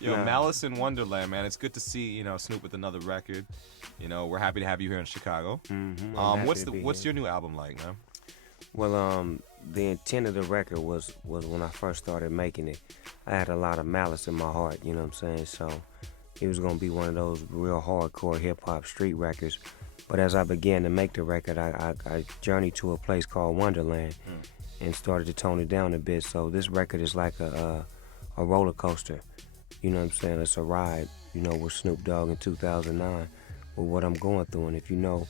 Yo, Malice in Wonderland, man. It's good to see, Snoop with another record. We're happy to have you here in Chicago. What's your new album like, man? Well, the intent of the record was when I first started making it, I had a lot of malice in my heart, you know what I'm saying? So it was gonna be one of those real hardcore hip hop street records. But as I began to make the record, I journeyed to a place called Wonderland and started to tone it down a bit. So this record is like a roller coaster. You know what I'm saying? It's a ride, with Snoop Dogg in 2009, with what I'm going through. And if you know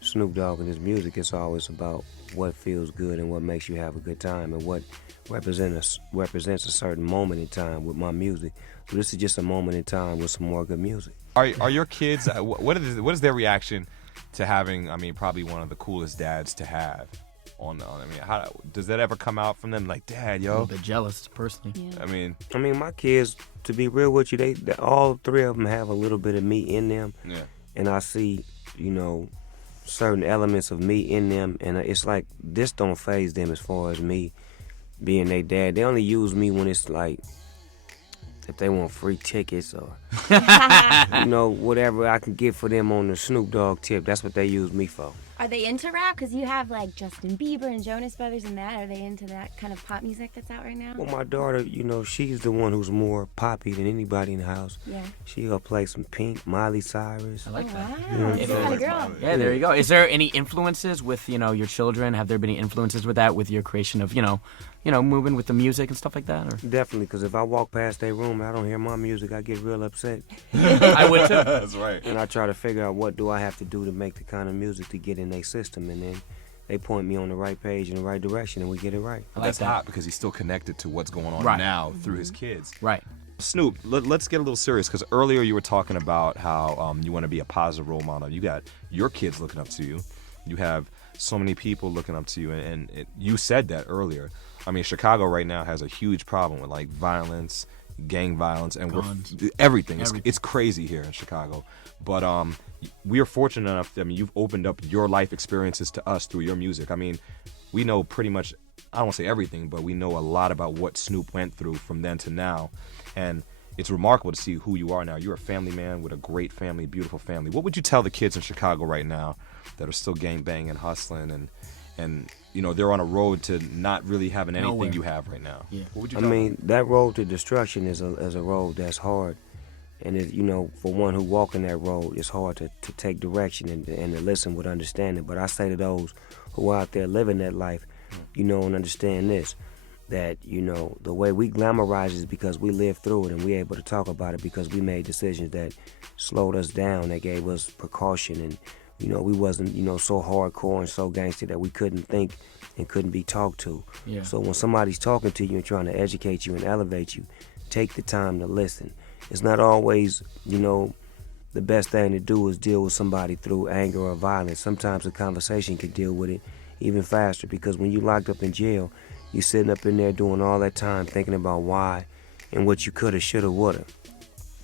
Snoop Dogg and his music, it's always about what feels good and what makes you have a good time and what represents a certain moment in time with my music. So this is just a moment in time with some more good music. Are your kids, what is their reaction to having, probably one of the coolest dads to have? How does that ever come out from them? Like, Dad, yo. A little bit jealous, personally. Yeah. My kids, to be real with you, they all three of them have a little bit of me in them. Yeah. And I see, certain elements of me in them, and it's like this don't faze them as far as me being their dad. They only use me when it's like if they want free tickets or whatever I can get for them on the Snoop Dogg tip. That's what they use me for. Are they into rap? Because you have like Justin Bieber and Jonas Brothers and that. Are they into that kind of pop music that's out right now? Well, my daughter, she's the one who's more poppy than anybody in the house. Yeah. She'll play some Pink, Miley Cyrus. I like that. Wow, that's the kind of girl. Yeah, there you go. Is there any influences with, your children? Have there been any influences with that, with your creation of, moving with the music and stuff like that? Or? Definitely, because if I walk past their room and I don't hear my music, I get real upset. I would too. That's right. And I try to figure out what do I have to do to make the kind of music to get in their system, and then they point me on the right page in the right direction, and we get it right. That's hot because he's still connected to what's going on now through his kids. Right. Snoop, let's get a little serious because earlier you were talking about how you want to be a positive role model. You got your kids looking up to you. You have so many people looking up to you, and you said that earlier. Chicago right now has a huge problem with like violence, gang violence, and everything. It's crazy here in Chicago. But we are fortunate enough that you've opened up your life experiences to us through your music. We know pretty much, I don't want to say everything, but we know a lot about what Snoop went through from then to now. And it's remarkable to see who you are now. You're a family man with a great family, beautiful family. What would you tell the kids in Chicago right now that are still gang banging, hustling, and they're on a road to not really having anything you have right now? Yeah. What would you tell them? That road to destruction is a road that's hard. And for one who walk in that road, it's hard to take direction and to listen with understanding. But I say to those who are out there living that life, and understand this, that, the way we glamorize is because we lived through it and we're able to talk about it because we made decisions that slowed us down, that gave us precaution, and, we wasn't, so hardcore and so gangster that we couldn't think and couldn't be talked to. Yeah. So when somebody's talking to you and trying to educate you and elevate you, take the time to listen. It's not always, the best thing to do is deal with somebody through anger or violence. Sometimes a conversation can deal with it even faster because when you locked up in jail, you're sitting up in there doing all that time thinking about why and what you coulda, shoulda, woulda.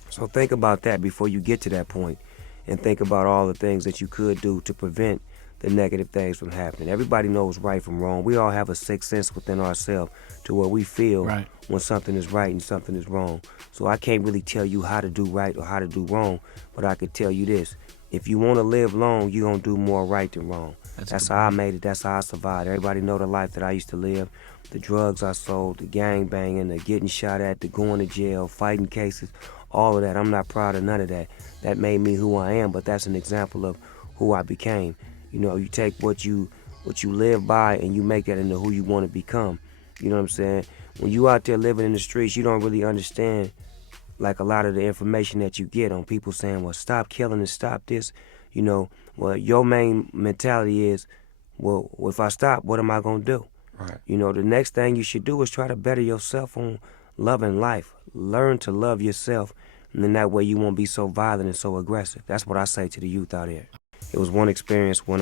So think about that before you get to that point and think about all the things that you could do to prevent the negative things from happening. Everybody knows right from wrong. We all have a sixth sense within ourselves to where we feel when something is right and something is wrong. So I can't really tell you how to do right or how to do wrong, but I could tell you this. If you want to live long, you're going to do more right than wrong. That's how I made it. That's how I survived. Everybody know the life that I used to live. The drugs I sold, the gang banging, the getting shot at, the going to jail, fighting cases, all of that. I'm not proud of none of that. That made me who I am, but that's an example of who I became. You take what you live by and you make that into who you want to become. You know what I'm saying? When you out there living in the streets, you don't really understand like a lot of the information that you get on people saying, well, stop killing and stop this. Well, your main mentality is, well, if I stop, what am I going to do? Right. The next thing you should do is try to better yourself on loving life. Learn to love yourself, and then that way you won't be so violent and so aggressive. That's what I say to the youth out here. It was one experience when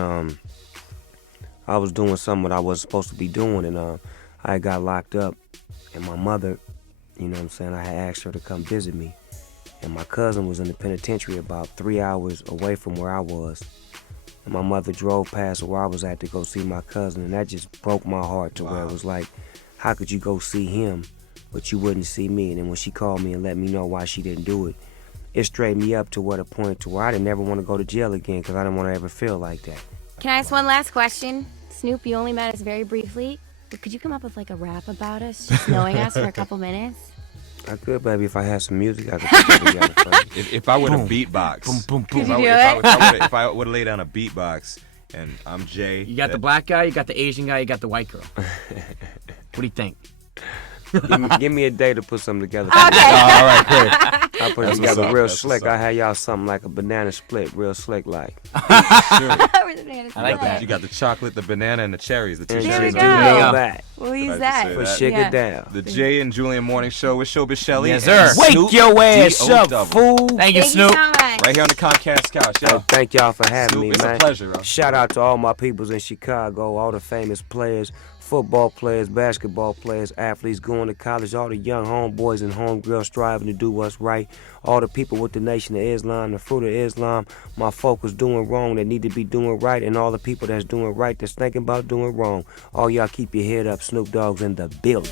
I was doing something that I wasn't supposed to be doing, and I got locked up, and my mother, I had asked her to come visit me, and my cousin was in the penitentiary about 3 hours away from where I was, and my mother drove past where I was at to go see my cousin, and that just broke my heart to where it was like, how could you go see him but you wouldn't see me. And then when she called me and let me know why she didn't do it, it straightened me up to what a point to where I didn't ever want to go to jail again because I didn't want to ever feel like that. Can I ask one last question? Snoop, you only met us very briefly, but could you come up with like a rap about us, just knowing us for a couple minutes? I could, baby, if I had some music, I could put that together for you. If I were to beatbox, Boom, boom, boom. Could you do it? if I would lay down a beatbox, and I'm Jay. You got the black guy, you got the Asian guy, you got the white girl. What do you think? Give me a day to put something together. Okay. All right, good. I put it That's together what's up. real That's slick. what's up. I had y'all something like a banana split, real slick like. I like that. You got the chocolate, the banana, and the cherries. The two And There cherries. we do go. know that. We'll use Like to that. say For that. shake Yeah. it down. The Jay and Julian Morning Show with Showbiz Shelly. Yes, and sir. Snoop Wake your ass up, D-O-double. fool. Thank you, Thank you Snoop. so much. Right here on the Comcast couch, Hey, yo. thank y'all for having Snoop, me, it's a man. pleasure, bro. Shout out to all my peoples in Chicago, all the famous players, football players, basketball players, athletes going to college, all the young homeboys and homegirls striving to do what's right, all the people with the Nation of Islam, the fruit of Islam, my folks doing wrong that need to be doing right, and all the people that's doing right that's thinking about doing wrong. All y'all keep your head up. Snoop Dogg's in the building.